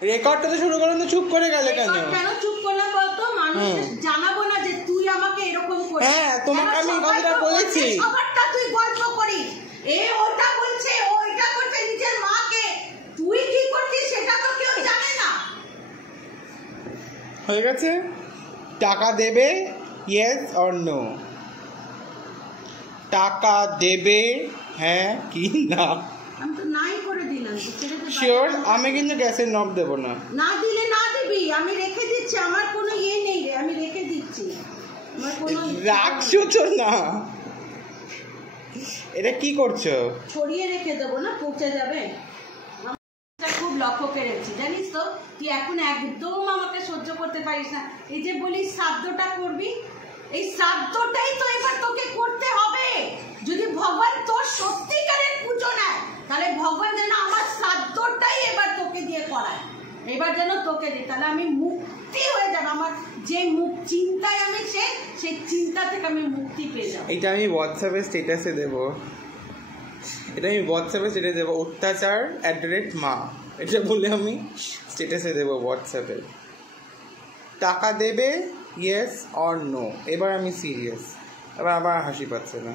রেকর্ডটা তো শুরু করলাম তো চুপ করে গেলে কেন? কেন চুপ করলাম বলতো? মানুষকে জানাবো না যে তুই আমাকে এরকম করে। হ্যাঁ, তোমাকে আমি কথাটা বলেছি। সবারটা তুই গল্প করিস, এ ওটা বলছে, ও এটা করছে নিজের মাকে, তুই কি করছিস সেটা তো কেউ জানে না। হয়ে গেছে? টাকা দেবে, ইয়েস অর নো? টাকা দেবে, হ্যাঁ কি না? আমি তো নাই করে দিলাম। শিওর? আমি কিন্তু গ্যাসের নব দেবো না। না দিলে না দিবি, আমি রেখে দিচ্ছি, আমার কোনো ইয়ে নেই রে, আমি রেখে দিচ্ছি। আমার কোনো রাখছো তো না, এটা কি করছো? ছড়িয়ে রেখে দেবো না, পৌঁছে যাবে। খুব লক্ষ্য করেছি জানিস তো, তুই এখন একদম আমাকে সহ্য করতে পারিস না। এই যে বলিস শ্রাদ্ধটা করবি, এই শ্রাদ্ধটাই তো এবার তোকে করতে হবে। যদি ভগবান তোর সত্যিকারের পুজো নেয়, তাহলে ভগবান যেন আমার শ্রাদ্ধটাই এবার তোকে দিয়ে করায়, এবার যেন তোকে দিই, তাহলে আমি মুক্তি হয়ে যাব। আমার যে চিন্তায় আমি সেই চিন্তা থেকে আমি মুক্তি পেয়ে যাবো। এটা আমি হোয়াটসঅ্যাপে স্ট্যাটাসে দেবো, অত্যাচার @মা, এটা বলে আমি স্ট্যাটাসে দেবো হোয়াটসঅ্যাপে। টাকা দেবে, ইয়েস অর নো? এবার আমি সিরিয়াস, এবার আবার হাসি পাচ্ছে না।